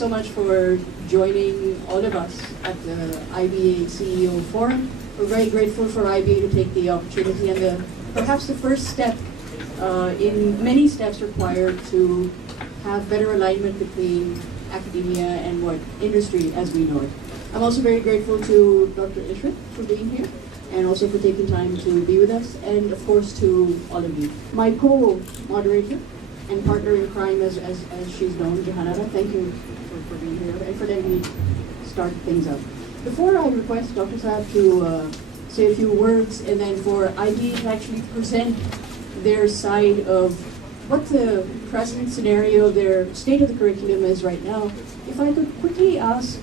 so much for joining all of us at the IBA CEO Forum. We're very grateful for IBA to take the opportunity and perhaps the first step in many steps required to have better alignment between academia and what industry as we know it. I'm also very grateful to Dr. Ishrat for being here and also for taking time to be with us, and of course to all of you. My co-moderator and partner in crime as she's known, Jahanara, thank you for being here and for letting me start things up. Before I request Dr. Saab to say a few words and then for IB to actually present their side of what the present scenario, their state of the curriculum is right now, if I could quickly ask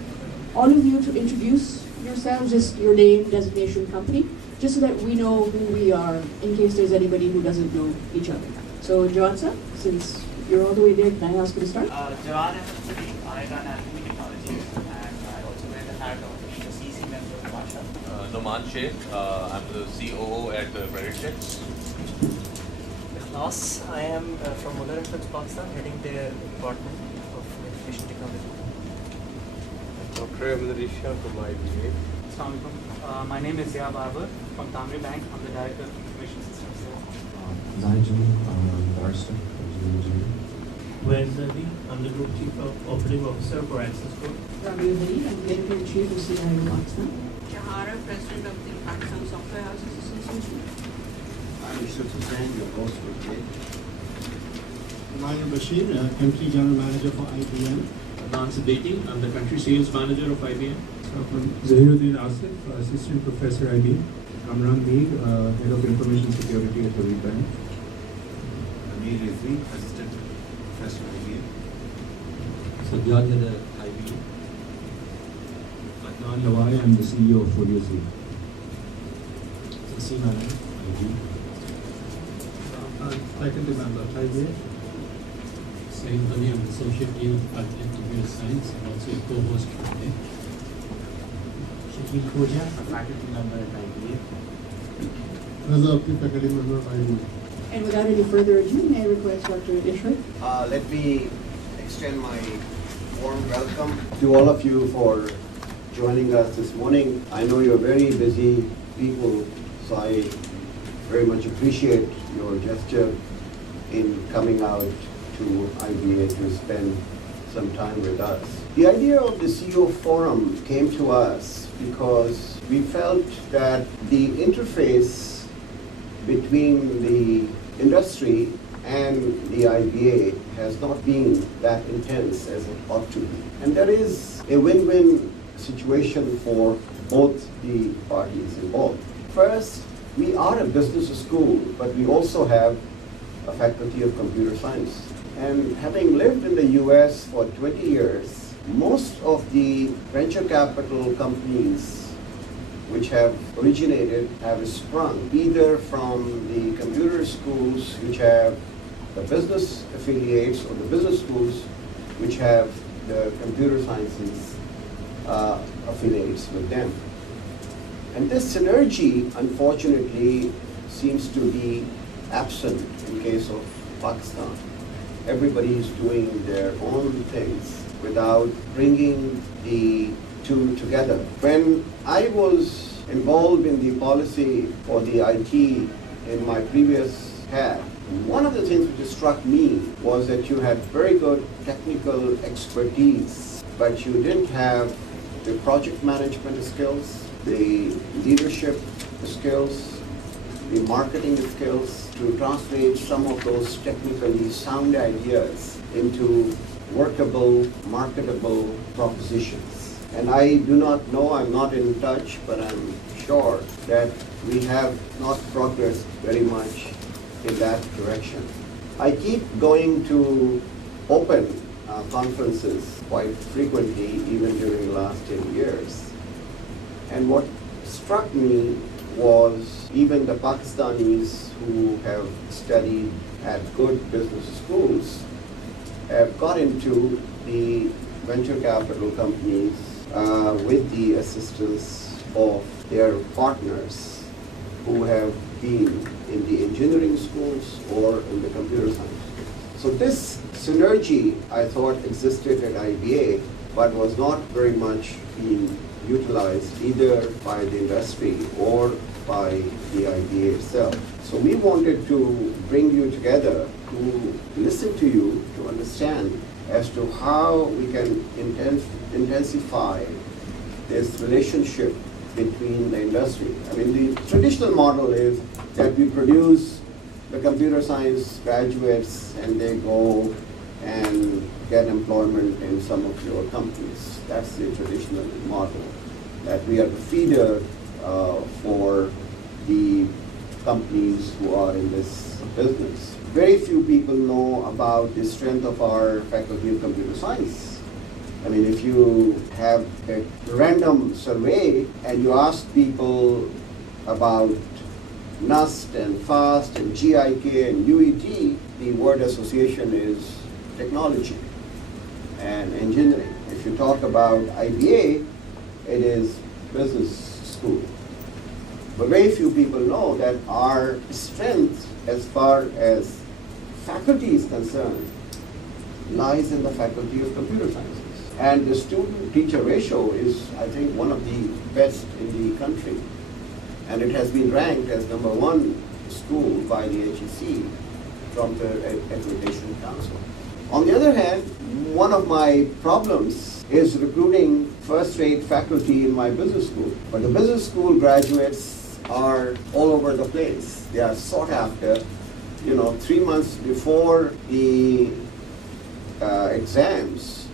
all of you to introduce yourselves, just your name, designation, company, just so that we know who we are in case there's anybody who doesn't know each other. So, Joansa, since you're all the way there, can I ask you to start? Joan Ahmed, I run Alchemy Technologies, and I also wear the hat of the CC member of Pasha. Noman Sheikh, I'm the COO at Credit Checks. Class, I am from Muller & Pakistan, heading the Department of Education Technology. Dr. Risha from IBA. Assalamualaikum. My name is Zia Barber from Tamri Bank. I'm the Director of Information Systems there. Nigel, barrister, engineering. Where's Zadi? I'm the Group Chief Operating Officer for Access Code. Rabi Udari, I'm the Editor-in-Chief of CIO Pakistan. Jahara, President of the Pakistan Software Houses Association. I'm Yusuf Hussain, your host for today. Ryan Bashir, Country General Manager for IBM. Nancy Beatty, I'm the Country Sales Manager of IBM. Zahiruddin Asif, Assistant Professor IBM. Kamran Meeg, Head of Information Security at the Bank. Amir Rizvi, Assistant Professor IBM. Sadyal Yada, IBM. Adnan Lawai, I'm the CEO of Folio Z. Sasi Manan, IBM. Faculty member, IBA. Saeed Bani, I'm Associate Dean of Faculty of Computer Science and also a co-host today. Shakil Khoja, a faculty member at IBA. Raza Apni, faculty member of IBA. And without any further ado, may I request Dr. Ishrat? Let me extend my warm welcome to all of you for joining us this morning. I know you're very busy people, so I very much appreciate your gesture in coming out to IBA to spend some time with us. The idea of the CEO Forum came to us because we felt that the interface between the industry and the IBA has not been that intense as it ought to be. And there is a win-win situation for both the parties involved. First, we are a business school, but we also have a faculty of computer science. And having lived in the US for 20 years, most of the venture capital companies which have originated have sprung either from the computer schools which have the business affiliates or the business schools which have the computer sciences affiliates with them. And this synergy, unfortunately, seems to be absent in case of Pakistan. Everybody is doing their own things without bringing the two together. When I was involved in the policy for the IT in my previous hat, one of the things which struck me was that you had very good technical expertise, but you didn't have the project management skills, the leadership skills, the marketing skills to translate some of those technically sound ideas into workable, marketable propositions. And I do not know, I'm not in touch, but I'm sure that we have not progressed very much in that direction. I keep going to open conferences quite frequently, even during the last 10 years. And what struck me was even the Pakistanis who have studied at good business schools have got into the venture capital companies with the assistance of their partners who have been in the engineering schools or in the computer science schools. So this synergy, I thought, existed at IBA, but was not very much being utilized either by the industry or by the IBA itself. So we wanted to bring you together to listen to you, to understand as to how we can intensify this relationship between the industry. I mean, the traditional model is that we produce the computer science graduates and they go and get employment in some of your companies. That's the traditional model, that we are the feeder for the companies who are in this business. Very few people know about the strength of our Faculty of Computer Science. I mean, if you have a random survey and you ask people about NUST and FAST and GIK and UET, the word association is technology and engineering. If you talk about IBA, it is business school. But very few people know that our strength as far as faculty is concerned lies in the Faculty of Computer Sciences. And the student-teacher ratio is, I think, one of the best in the country. And it has been ranked as #1 school by the HEC from the Accreditation Council. On the other hand, one of my problems is recruiting first-rate faculty in my business school. But the business school graduates are all over the place. They are sought after. 3 months before the exams,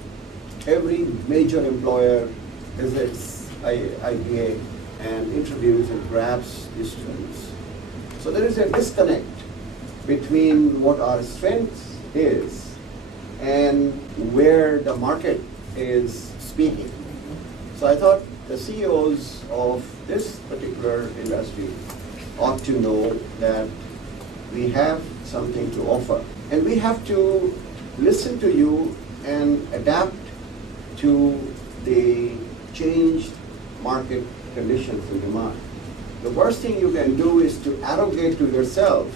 every major employer visits IBA and interviews and grabs the students. So there is a disconnect between what our strength is and where the market is speaking. So I thought the CEOs of this particular industry ought to know that we have something to offer. And we have to listen to you and adapt to the changed market conditions and demand. The worst thing you can do is to arrogate to yourself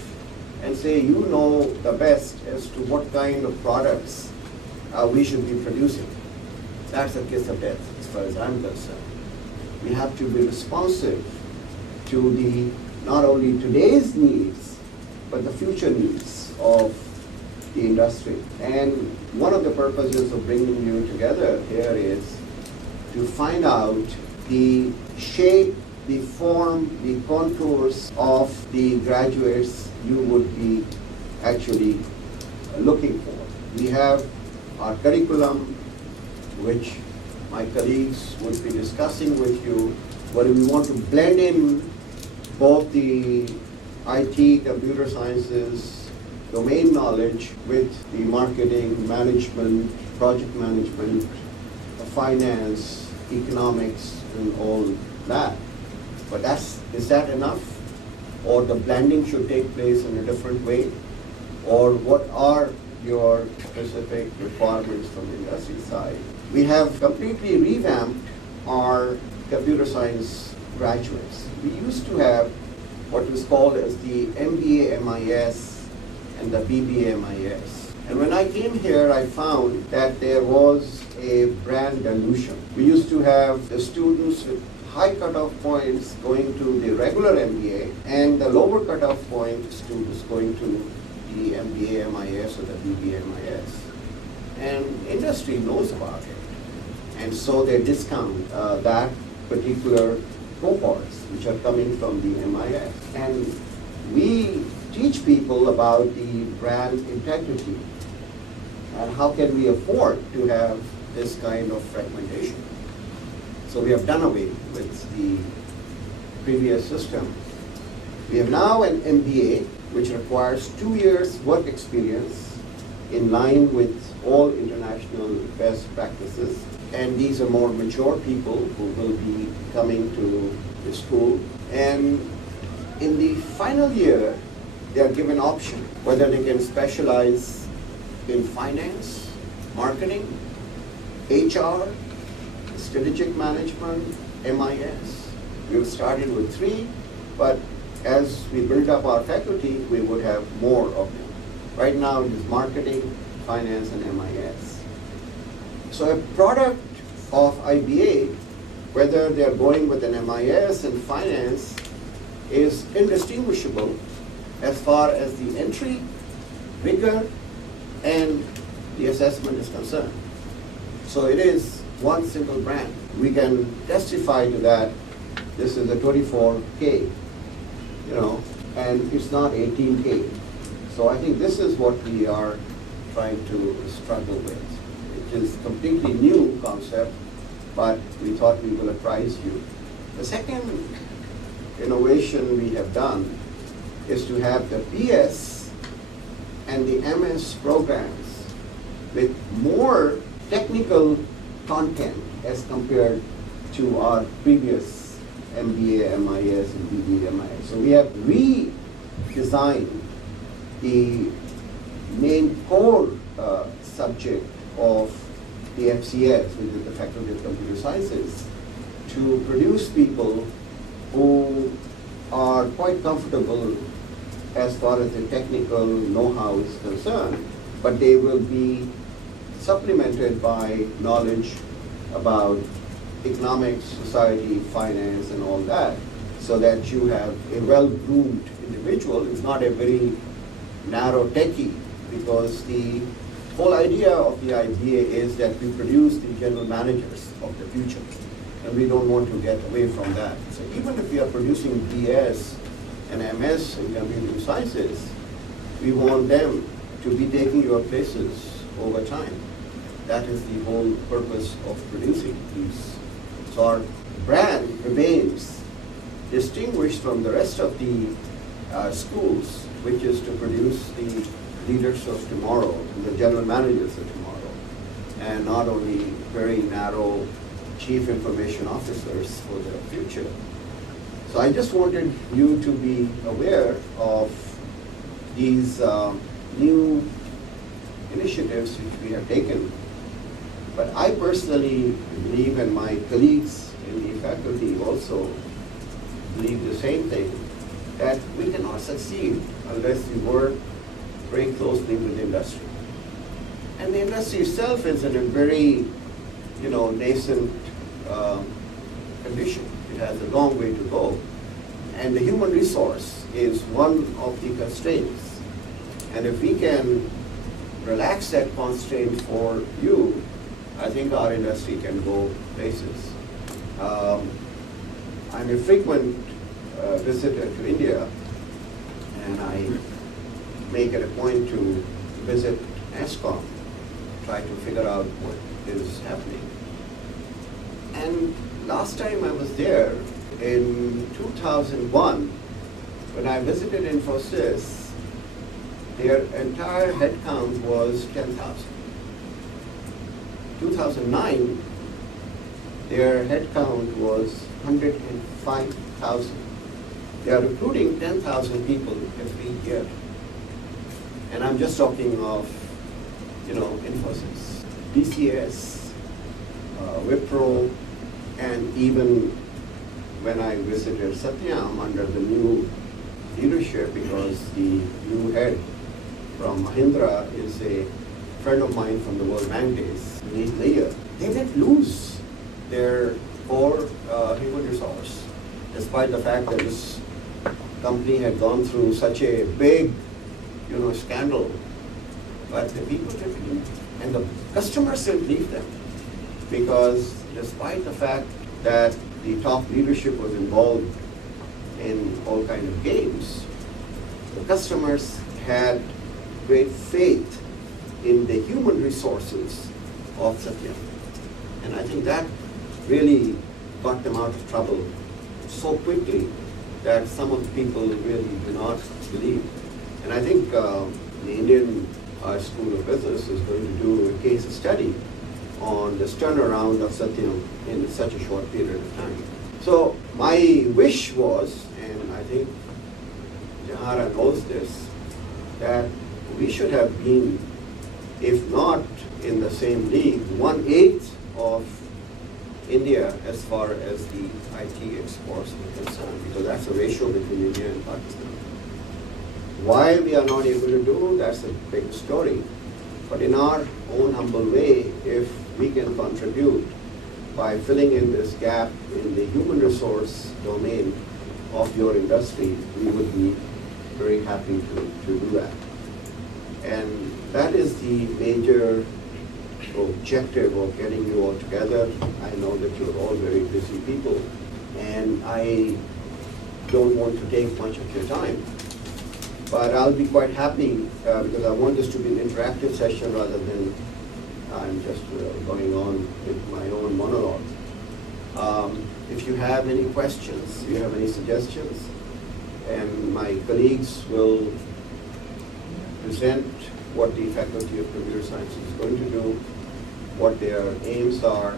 and say you know the best as to what kind of products we should be producing. That's a kiss of death as far as I'm concerned. We have to be responsive to the not only today's needs, but the future needs of the industry. And one of the purposes of bringing you together here is to find out the shape, the form, the contours of the graduates you would be actually looking for. We have our curriculum, which my colleagues would be discussing with you, where we want to blend in both the IT, computer sciences, domain knowledge with the marketing, management, project management, finance, economics, and all that. But is that enough? Or the blending should take place in a different way? Or what are your specific requirements from the industry side? We have completely revamped our computer science graduates. We used to have what was called as the MBA MIS and the BBA MIS. And when I came here, I found that there was a brand dilution. We used to have the students with high cutoff points going to the regular MBA and the lower cutoff point students going to the MBA MIS or the BBA MIS. And industry knows about it. And so they discount that particular cohorts which are coming from the MIS. And we teach people about the brand integrity and how can we afford to have this kind of fragmentation. So we have done away with the previous system. We have now an MBA which requires 2 years work experience in line with all international best practices. And these are more mature people who will be coming to the school. And in the final year, they are given option whether they can specialize in finance, marketing, HR, strategic management, MIS. We've started with 3, but as we build up our faculty, we would have more of them. Right now it is marketing, finance, and MIS. So a product of IBA, whether they are going with an MIS and finance, is indistinguishable as far as the entry, rigor, and the assessment is concerned. So it is one single brand. We can testify to that. This is a 24K, and it's not 18K. So I think this is what we are trying to struggle with. It is completely new concept, but we thought we will apprise you. The second innovation we have done is to have the BS and the MS programs with more technical content as compared to our previous MBA, MIS, and BBA, MIS. So we have redesigned the main core subject of the FCS, which is the Faculty of Computer Sciences, to produce people who are quite comfortable as far as the technical know-how is concerned, but they will be supplemented by knowledge about economics, society, finance, and all that, so that you have a well-groomed individual. It's not a very narrow techie, because the whole idea of the IBA is that we produce the general managers of the future, and we don't want to get away from that. So even if we are producing BS and MS in computer sciences, we want them to be taking your places over time. That is the whole purpose of producing these. So our brand remains distinguished from the rest of the schools, which is to produce the leaders of tomorrow, the general managers of tomorrow, and not only very narrow chief information officers for the future. So I just wanted you to be aware of these new initiatives which we have taken. But I personally believe, and my colleagues in the faculty also believe the same thing, that we cannot succeed unless we work very closely with the industry. And the industry itself is in a very, nascent condition. It has a long way to go. And the human resource is one of the constraints. And if we can relax that constraint for you, I think our industry can go places. I'm a frequent visitor to India, and I make it a point to visit ASCOM, try to figure out what is happening. And last time I was there in 2001, when I visited Infosys, their entire headcount was 10,000. 2009, their headcount was 105,000. They are recruiting 10,000 people every year. And I'm just talking of, Infosys, DCS, Wipro, and even when I visited Satyam under the new leadership, because the new head from Mahindra is a friend of mine from the World Bank days, Neil Layer. They didn't lose their core human resource, despite the fact that this company had gone through such a big, scandal. But the people didn't leave, and the customers didn't leave them, because despite the fact that the top leadership was involved in all kinds of games, the customers had great faith in the human resources of Satyam. And I think that really got them out of trouble so quickly that some of the people really do not believe. And I think the Indian School of Business is going to do a case study on this turnaround of Satyam in such a short period of time. So my wish was, and I think Jahara knows this, that we should have been, if not in the same league, 1/8 of India as far as the IT exports are concerned, because that's the ratio between India and Pakistan. Why we are not able to do, that's a big story. But in our own humble way, if we can contribute by filling in this gap in the human resource domain of your industry, we would be very happy to do that. And that is the major objective of getting you all together. I know that you're all very busy people, and I don't want to take much of your time. But I'll be quite happy because I want this to be an interactive session rather than I'm just going on with my own monologue. If you have any questions, if you have any suggestions, and my colleagues will present what the Faculty of Computer Science is going to do, what their aims are,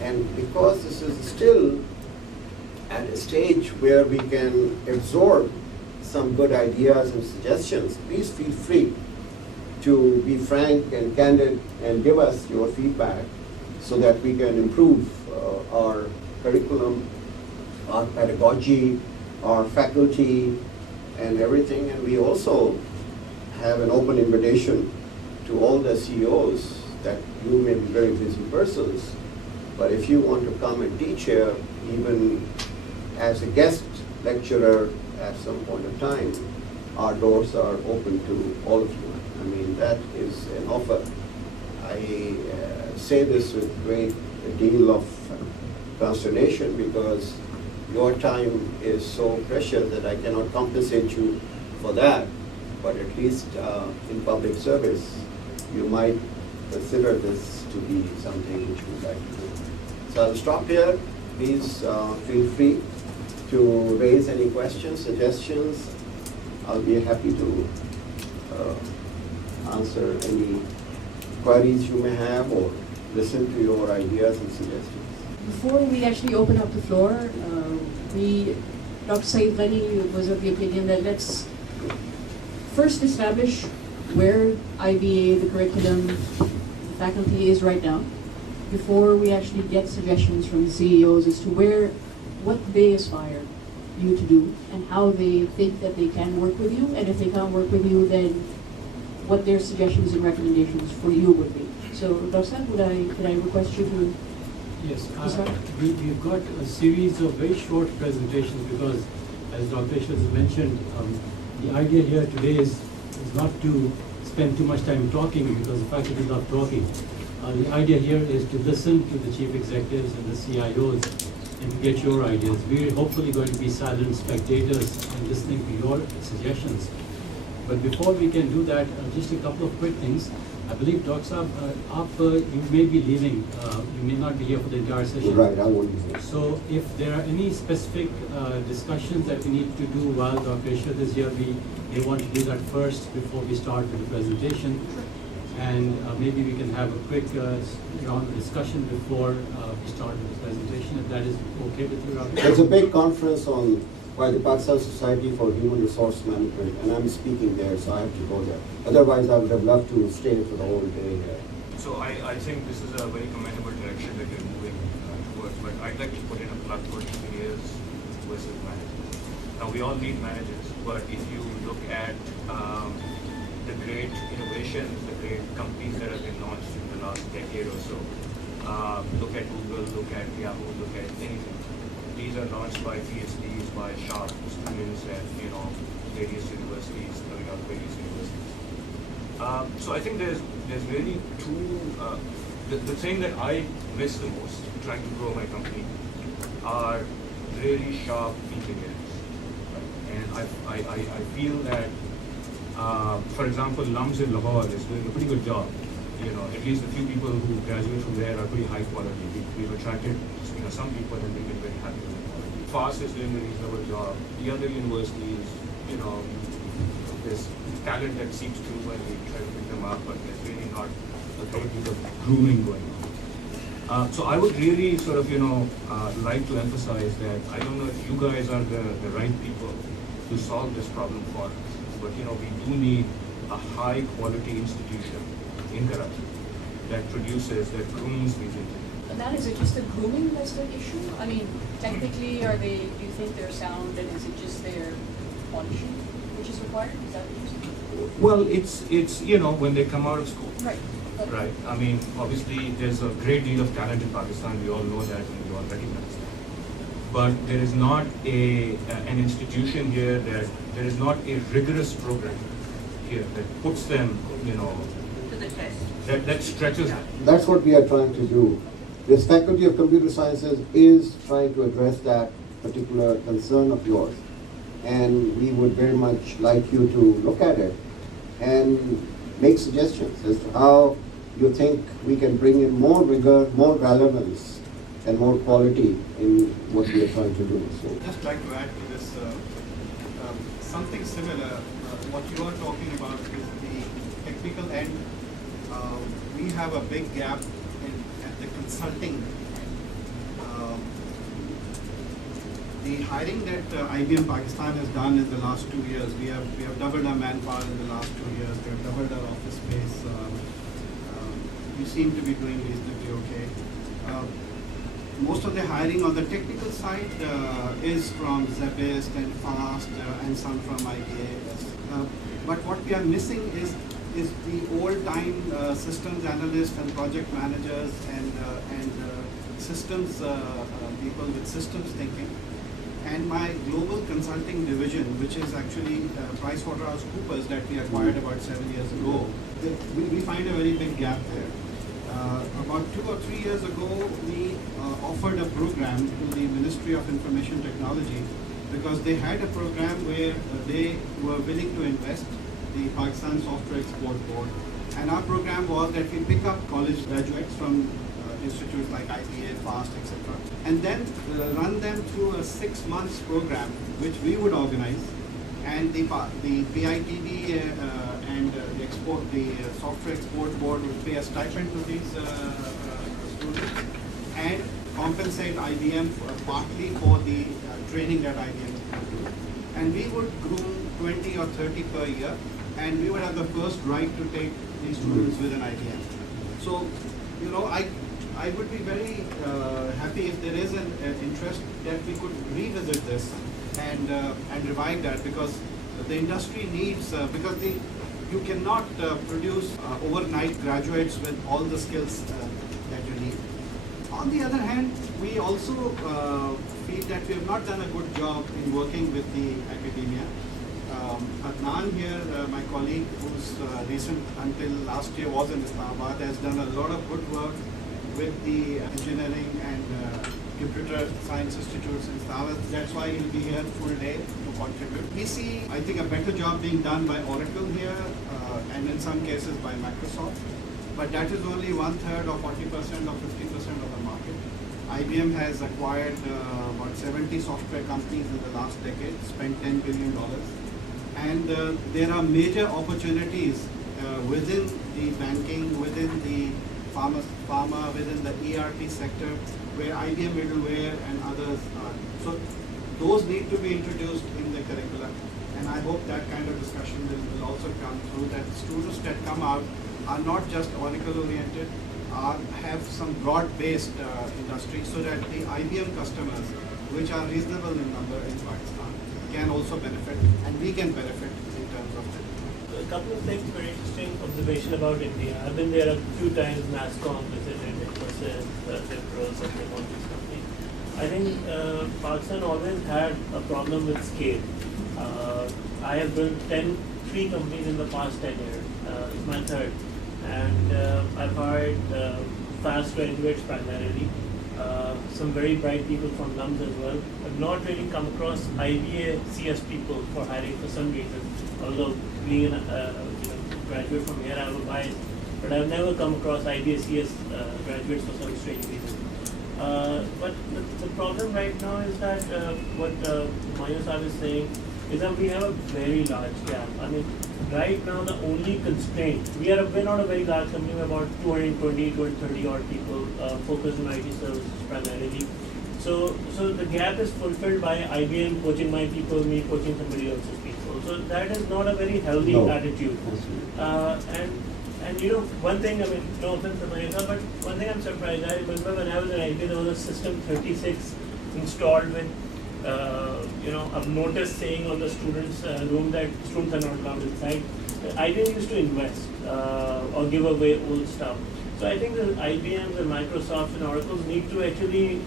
and because this is still at a stage where we can absorb some good ideas and suggestions, please feel free to be frank and candid and give us your feedback so that we can improve our curriculum, our pedagogy, our faculty, and everything. And we also have an open invitation to all the CEOs that you may be very busy persons, but if you want to come and teach here, even as a guest lecturer at some point of time, our doors are open to all of you. I mean, that is an offer. I say this with great deal of consternation because your time is so precious that I cannot compensate you for that, but at least in public service, you might consider this to be something which you'd like to do. So I'll stop here. Please feel free to raise any questions, suggestions. I'll be happy to answer any queries you may have or listen to your ideas and suggestions. Before we actually open up the floor, Dr. Saeed Ghani was of the opinion that let's first establish where IBA, the curriculum, the faculty is right now, before we actually get suggestions from the CEOs as to what they aspire you to do and how they think that they can work with you, and if they can't work with you, then what their suggestions and recommendations for you would be. So, Dr. Saeed, could I request you to? Yes, we've got a series of very short presentations because, as Dr. Ishwar has mentioned, the idea here today is not to spend too much time talking because the faculty love talking. The idea here is to listen to the chief executives and the CIOs and to get your ideas. We're hopefully going to be silent spectators and listening to your suggestions. But before we can do that, just a couple of quick things. I believe, Dr. Saab, you may be leaving. You may not be here for the entire session. Right, I won't be here. So if there are any specific discussions that we need to do while Dr. Ishwar is here, we may want to do that first before we start with the presentation. And maybe we can have a quick round of discussion before we start with the presentation, if that is okay with you, Ravi. There's a big conference by the Pakistan Society for Human Resource Management, and I'm speaking there, so I have to go there. Otherwise, I would have loved to stay for the whole day here. So I think this is a very commendable direction that you're moving towards, but I'd like to put in a plug for engineers versus managers. Now, we all need managers, but if you look at the great innovations, the great companies that have been launched in the last decade or so, look at Google, look at Yahoo, look at anything. These are launched by PhDs, by sharp students at various universities, coming out of various universities. So I think there's really two. The thing that I miss the most trying to grow my company are really sharp engineers, right? And I feel that, for example, LUMS in Lahore is doing a pretty good job. At least a few people who graduate from there are pretty high quality. We've attracted some people and they've been very happy with the quality. FAST is doing a reasonable job. The other universities, there's talent that seeps through and we try to pick them up, but there's really not a great deal of grooming going on. So I would really sort of, like to emphasize that I don't know if you guys are the right people to solve this problem for us, but we do need a high quality institution in Karachi that grooms these engineers. And that, is it just the grooming that's the issue? I mean, technically, do you think they're sound, and is it just their polishing? which is required? Is that what you're saying? Well, it's you know, when they come out of school. Right. Right. I mean, obviously, there's a great deal of talent in Pakistan. We all know that, and we all recognize that. But there is not an institution here there is not a rigorous program here that puts them, you know, To the test. that stretches them. That's what we are trying to do. This Faculty of Computer Sciences is trying to address that particular concern of yours. And we would very much like you to look at it and make suggestions as to how you think we can bring in more rigor, more relevance, and more quality in what we are trying to do. So, just like to add to this, something similar. What you are talking about is the technical end. We have a big gap at the consulting end. The hiring that IBM Pakistan has done in the last 2 years, we have doubled our manpower in the last 2 years. We have doubled our office space. We seem to be doing reasonably okay. Most of the hiring on the technical side is from Zebist and Fast and some from IBA. But what we are missing is the old-time systems analysts and project managers and systems people with systems thinking. And my global consulting division, which is actually PricewaterhouseCoopers that we acquired about 7 years ago, we find a very big gap there. About 2 or 3 years ago, we offered a program to the Ministry of Information Technology because they had a program where they were willing to invest, the Pakistan Software Export Board. And our program was that we pick up college graduates from institutes like IBA, FAST, etc. and then run them through a 6 months program which we would organize, and the PITB and the Software Export Board would pay a stipend to these students and compensate IBM partly for the training that IBM would do. And we would groom 20 or 30 per year, and we would have the first right to take these students within IBM. So, you know, I would be very happy if there is an interest that we could revisit this and revive that, because the industry needs, because you cannot produce overnight graduates with all the skills that you need. On the other hand, we also feel that we have not done a good job in working with the academia. Adnan here, my colleague, who's until last year was in Islamabad, has done a lot of good work with the engineering and computer science institutes in Islamabad. That's why he'll be here full day to contribute. We see, I think, a better job being done by Oracle here, and in some cases by Microsoft. But that is only 1/3 or 40% or 50% of the market. IBM has acquired about 70 software companies in the last decade, spent $10 billion. And there are major opportunities within the banking, within the pharma, within the ERP sector, where IBM middleware and others are. So those need to be introduced in the curriculum. And I hope that kind of discussion will also come through, that students that come out are not just Oracle oriented, have some broad-based industry, so that the IBM customers, which are reasonable in number in Pakistan, can also benefit, and we can benefit in terms of that. A couple of things, very interesting observation about India. I've been there a few times, NASSCOM, visited Infosys, Wipro, something on this company. I think Pakistan always had a problem with scale. I have built 3 companies in the past 10 years. It's my third. And I've hired fast graduates primarily, some very bright people from LUMS as well. I've not really come across IBA CS people for hiring for some reason, although being a graduate from here I have a bias, but I've never come across IBA CS graduates for some strange reason. But the problem right now is that what Mayur Saab is saying is that we have a very large gap. I mean, right now the only constraint, we're not a very large company, we're about 220, 230 odd people focused on IT services primarily. So the gap is fulfilled by IBM coaching my people, me coaching somebody else's people. So that is not a very healthy attitude. And you know, one thing, I mean, no offense to Mayur, but one thing I'm surprised, I remember when I was at IBM, there was a system 36 installed with I've noticed saying on the students' room that students are not allowed inside. IBM used to invest or give away old stuff. So I think the IBMs and Microsofts and Oracles need to actually,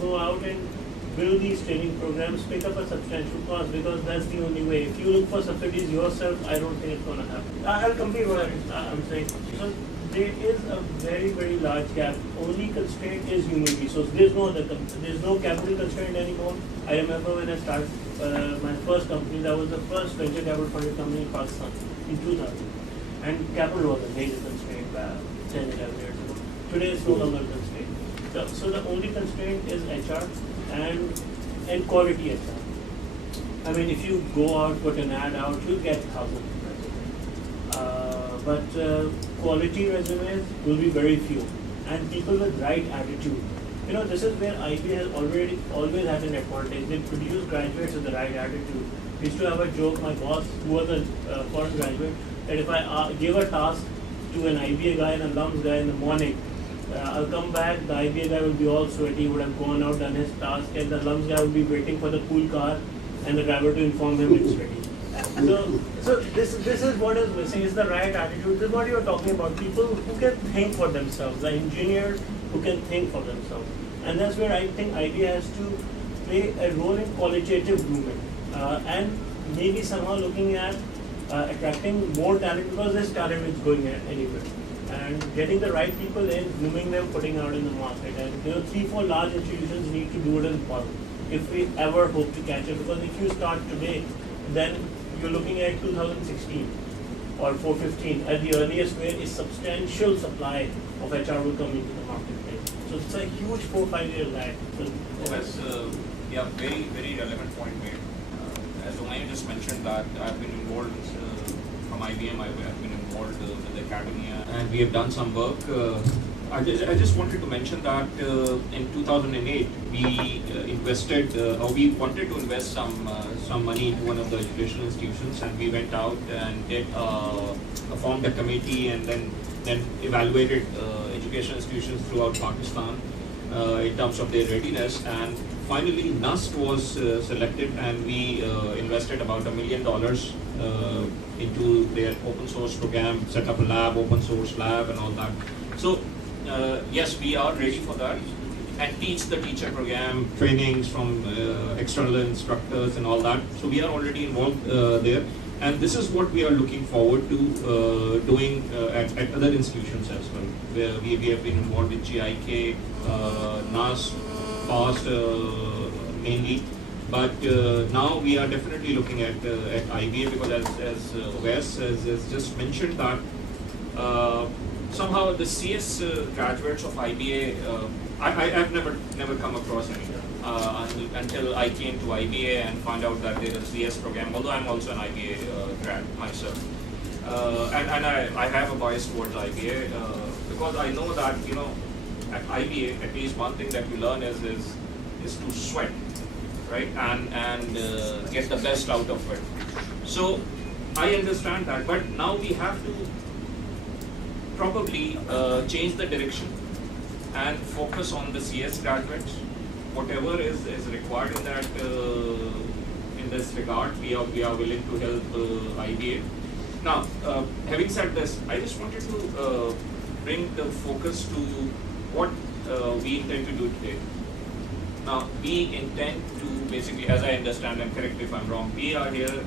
go out and build these training programs, pick up a substantial cost, because that's the only way. If you look for subsidies yourself, I don't think it's going to happen. I'll complete what I'm saying. So there is a very, very large gap. Only constraint is human resource. There's no capital constraint anymore. I remember when I started my first company, that was the first venture capital funded company in Pakistan in 2000. And capital was a major constraint 10, 11 years ago. Today it's no longer a constraint. So the only constraint is HR and quality HR. I mean, if you go out, put an ad out, you'll get thousands of resumes. But quality resumes will be very few, and people with right attitude. This is where IBA has always had an advantage. They produce graduates with the right attitude. We used to have a joke, my boss, who was a foreign graduate, that if I give a task to an IBA guy and a LUMS guy in the morning, I'll come back, the IBA guy will be all sweaty, would have gone out, done his task, and the LUMS guy would be waiting for the cool car and the driver to inform him it's ready. So this is what is missing, is the right attitude. This is what you are talking about, people who can think for themselves, the engineers who can think for themselves. And that's where I think IBA has to play a role in qualitative grooming and maybe somehow looking at attracting more talent, because this talent is going anywhere. And getting the right people in, grooming them, putting out in the market. And 3-4 large institutions need to do it in bulk if we ever hope to catch it. Because if you start today, then you're looking at 2016 or 415 at the earliest, where a substantial supply of HR will come into the marketplace. So it's a huge 4-5 year lag. That's very, very relevant point made. As Umayya just mentioned, that I've been involved from IBM, I've been involved with the academia, and we have done some work. I just wanted to mention that in 2008 we invested, or we wanted to invest some money into one of the educational institutions, and we went out and formed a committee and then evaluated educational institutions throughout Pakistan in terms of their readiness. And finally, NUST was selected, and we invested about $1 million into their open source program, set up a lab, open source lab, and all that. So yes, we are ready for that, and teach the teacher program, trainings from external instructors and all that. So we are already involved there, and this is what we are looking forward to doing at other institutions as well, where we have been involved with GIK, NAS, FAST mainly, but now we are definitely looking at IBA, because as Oves has just mentioned that somehow the CS graduates of IBA, I've never come across any until I came to IBA and found out that there is a CS program, although I'm also an IBA grad myself. And I have a bias towards IBA because I know that, at IBA, at least one thing that you learn is to sweat, right, and get the best out of it. So I understand that, but now we have to probably change the direction and focus on the CS graduates. Whatever is required in that in this regard, we are willing to help IBA. Now, having said this, I just wanted to bring the focus to what we intend to do today. Now, we intend to basically, as I understand, and correct me if I'm wrong, we are here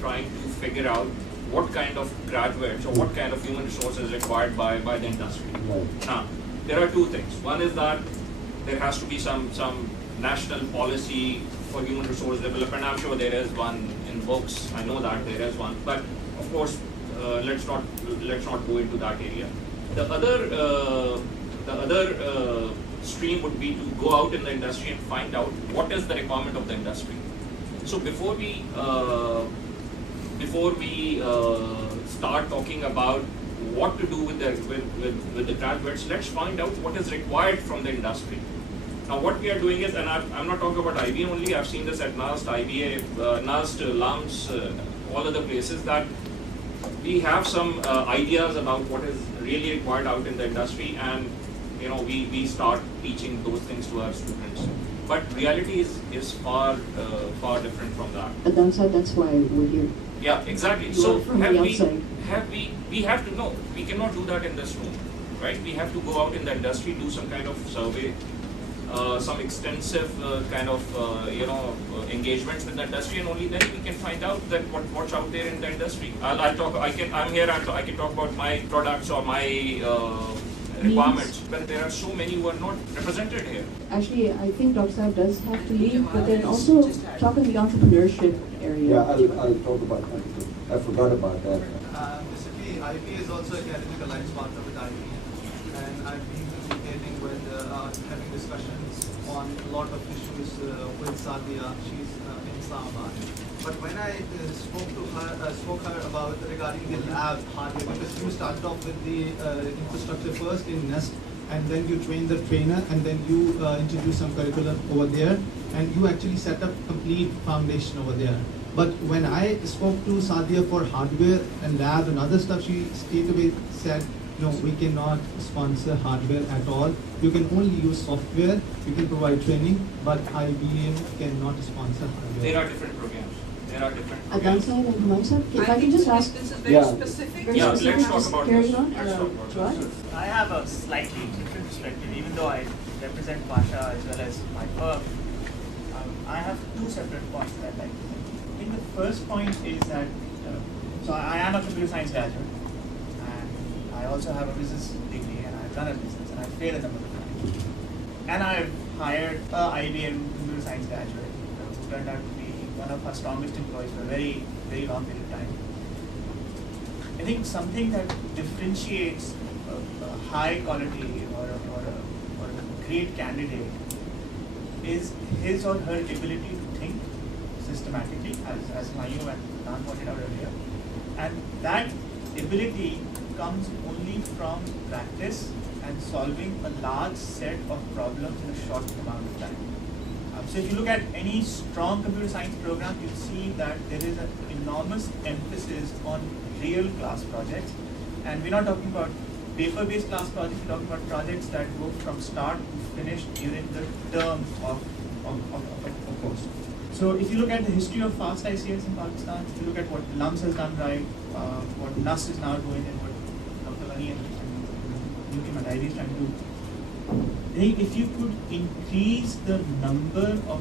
trying to figure out what kind of graduates or what kind of human resources required by the industry. Right. Now, there are two things. One is that there has to be some national policy for human resource development. I'm sure there is one in books. I know that there is one, but of course, let's not go into that area. The other stream would be to go out in the industry and find out what is the requirement of the industry. So before we start talking about what to do with the graduates, let's find out what is required from the industry. Now, what we are doing is, and I'm not talking about IBA only, I've seen this at NAST, IBA, NAST, LUMS, all other places, that we have some ideas about what is really required out in the industry, and we start teaching those things to our students. but reality is far different from that. At downside, that's why we're here. Yeah, exactly. You So are from the outside. we have to know, we cannot do that in this room, right? We have to go out in the industry, do some kind of survey, some extensive kind of engagements with the industry, and only then we can find out that what's out there in the industry. I can talk about my products or my requirements, but there are so many who are not represented here. Actually, I think Dr. Saab does have to leave, but then also talk in the entrepreneurship area. Yeah, I'll talk about that too. I forgot about that. Basically, IBA is also academic alliance partner with IBA, and I've been communicating with, having discussions on a lot of issues with Sadia. She's in Islamabad. But when I spoke her about regarding the lab hardware, because you started off with the infrastructure first in Nest, and then you train the trainer, and then you introduce some curriculum over there, and you actually set up complete foundation over there. But when I spoke to Sadia for hardware and lab and other stuff, she straight away said, no, we cannot sponsor hardware at all. You can only use software, you can provide training, but IBM cannot sponsor hardware. There are different programs. There are different At programs. downside and Humayun, if I can just ask. This is very specific. Very Yeah, specific. let's talk about Carry this. on. Let's talk about Joy? this. I have a slightly different perspective, even though I represent Pasha as well as my firm. I have two separate points that I'd like to make. I think the first point is that, so I am a computer science graduate, and I also have a business degree, and I've run a business, and I've failed a number of times. And I've hired a IBM computer science graduate who turned out to be one of our strongest employees for a very, very long period of time. I think something that differentiates a high quality or a great candidate is his or her ability to think systematically, as Mayu and Dan pointed out earlier. And that ability comes only from practice and solving a large set of problems in a short amount of time. So if you look at any strong computer science program, you'll see that there is an enormous emphasis on real class projects. And we're not talking about paper-based class projects, we're talking about projects that go from start to finish during the term of course. So if you look at the history of fast ICS in Pakistan, if you look at what LUMS has done right, what NUS is now doing, and what Dr. Ghani and UKIM and IB is trying to do, I think if you could increase the number of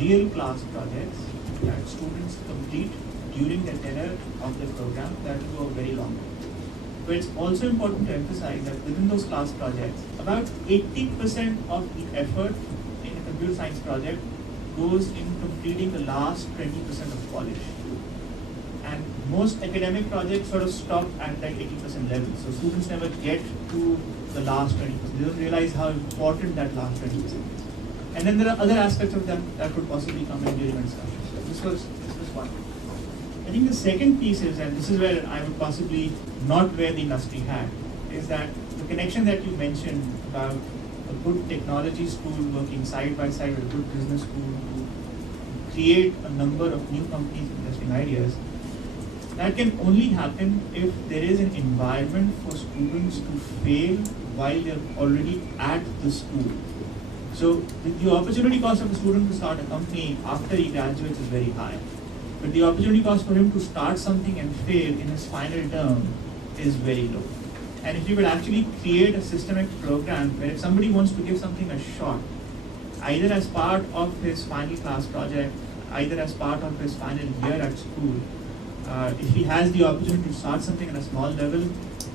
real class projects that students complete during the tenure of the program, that will go a very long way. But it's also important to emphasize that within those class projects, about 80% of the effort in a computer science project goes in completing the last 20% of polish. And most academic projects sort of stop at like 80% level. So students never get to the last 20%. They don't realize how important that last 20% is. And then there are other aspects of them that could possibly come in during discussion. So this was one. I think the second piece is, and this is where I would possibly not wear the industry hat, is that the connection that you mentioned about a good technology school working side by side with a good business school to create a number of new companies with interesting ideas. That can only happen if there is an environment for students to fail while they're already at the school. So the opportunity cost of a student to start a company after he graduates is very high. But the opportunity cost for him to start something and fail in his final term is very low. And if you could actually create a systemic program where if somebody wants to give something a shot, either as part of his final class project, either as part of his final year at school, if he has the opportunity to start something at a small level,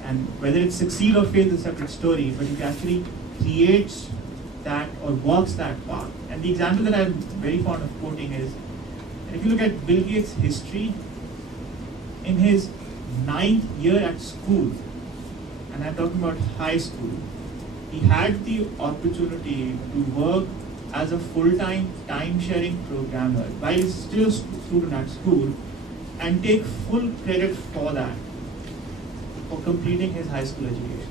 and whether it succeeds or fails is a separate story, but if he actually creates that or walks that path. And the example that I'm very fond of quoting is, if you look at Bill Gates' history, in his 9th year at school, and I'm talking about high school, he had the opportunity to work as a full-time time-sharing programmer while he's still a student at school and take full credit for that, for completing his high school education.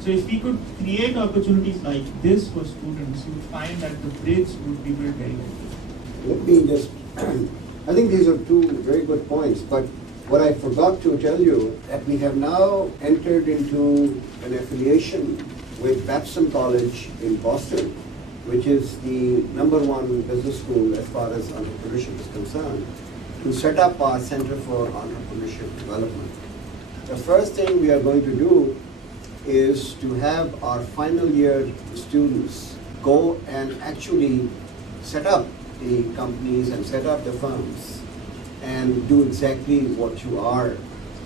So if we could create opportunities like this for students, you would find that the bridge would be built very well. Let me just, I think these are two very good points, but what I forgot to tell you, that we have now entered into an affiliation with Babson College in Boston, which is the #1 business school as far as entrepreneurship is concerned, to set up our Center for Entrepreneurship Development. The first thing we are going to do is to have our final year students go and actually set up the companies and set up the firms and do exactly what you are.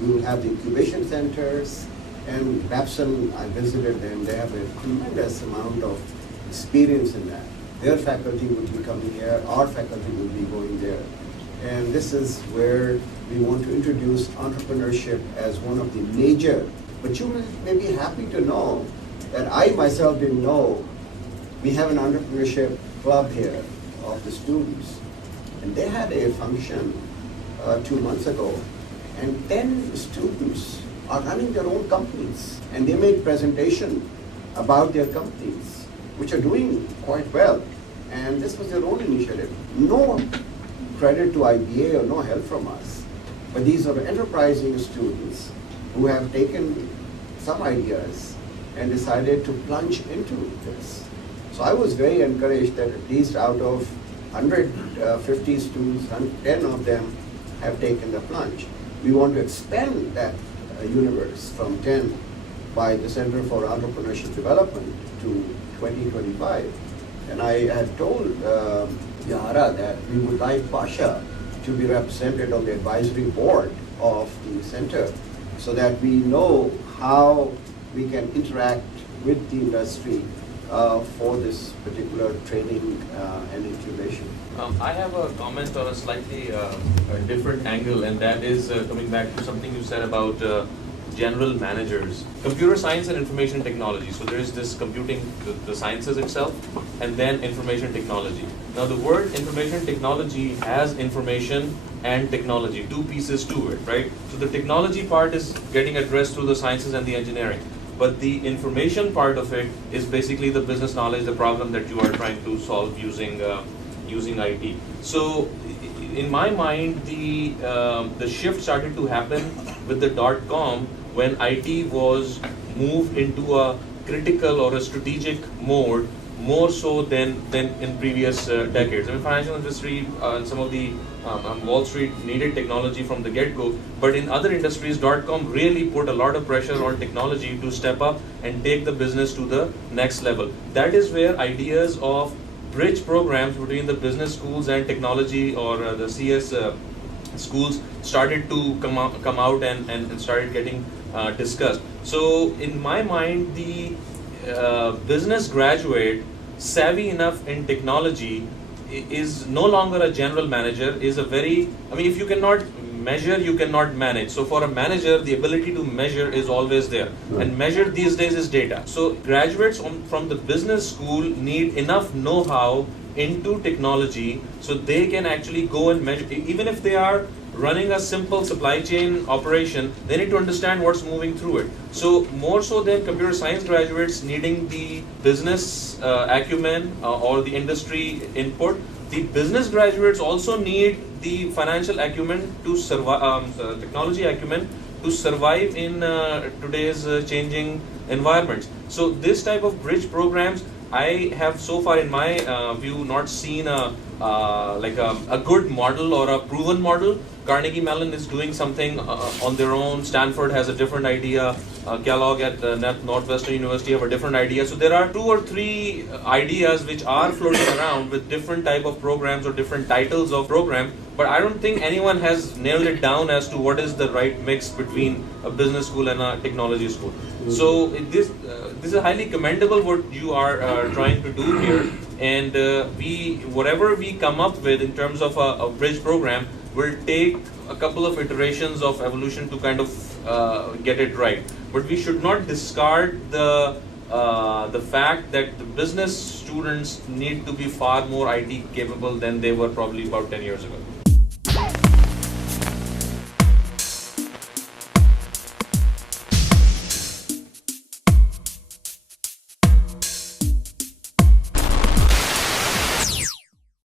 We will have the incubation centers, and Babson, I visited them, they have a tremendous amount of experience in that. Their faculty will be coming here, our faculty will be going there. And this is where we want to introduce entrepreneurship as one of the major. But you may be happy to know that I myself didn't know we have an entrepreneurship club here of the students. And they had a function 2 months ago, and 10 students are running their own companies. And they made presentation about their companies, which are doing quite well. And this was their own initiative. No credit to IBA or no help from us. But these are enterprising students who have taken some ideas and decided to plunge into this. So I was very encouraged that at least out of 150 students, 10 of them have taken the plunge. We want to expand that universe from 10 by the Center for Entrepreneurship Development to 2025. And I had told Yara that we would like Pasha to be represented on the advisory board of the center so that we know how we can interact with the industry for this particular training and incubation. I have a comment on a slightly different angle, and that is coming back to something you said about general managers. Computer science and information technology. So there is this computing, the sciences itself, and then information technology. Now the word information technology has information and technology, two pieces to it, right? So the technology part is getting addressed through the sciences and the engineering. But the information part of it is basically the business knowledge, the problem that you are trying to solve using IT. So in my mind, the shift started to happen with the .com when IT was moved into a critical or a strategic mode more so than in previous decades. I mean, financial industry and some of the Wall Street needed technology from the get-go, but in other industries, .com really put a lot of pressure on technology to step up and take the business to the next level. That is where ideas of bridge programs between the business schools and technology or the CS schools started to come out and started getting discussed. So in my mind, the business graduate savvy enough in technology is no longer a general manager, is a very, I mean, if you cannot measure, you cannot manage. So for a manager, the ability to measure is always there. And measure these days is data. So graduates from the business school need enough know-how into technology so they can actually go and measure. Even if they are running a simple supply chain operation, they need to understand what's moving through it. So more so than computer science graduates needing the business acumen or the industry input, the business graduates also need the financial acumen to survive, technology acumen to survive in today's changing environments. So this type of bridge programs, I have so far in my view not seen a good model or a proven model. Carnegie Mellon is doing something on their own. Stanford has a different idea. Kellogg at Northwestern University have a different idea. So there are 2 or 3 ideas which are floating around with different type of programs or different titles of programs. But I don't think anyone has nailed it down as to what is the right mix between a business school and a technology school. So this is highly commendable what you are trying to do here. And whatever we come up with in terms of a bridge program will take a couple of iterations of evolution to kind of get it right. But we should not discard the fact that the business students need to be far more IT capable than they were probably about 10 years ago.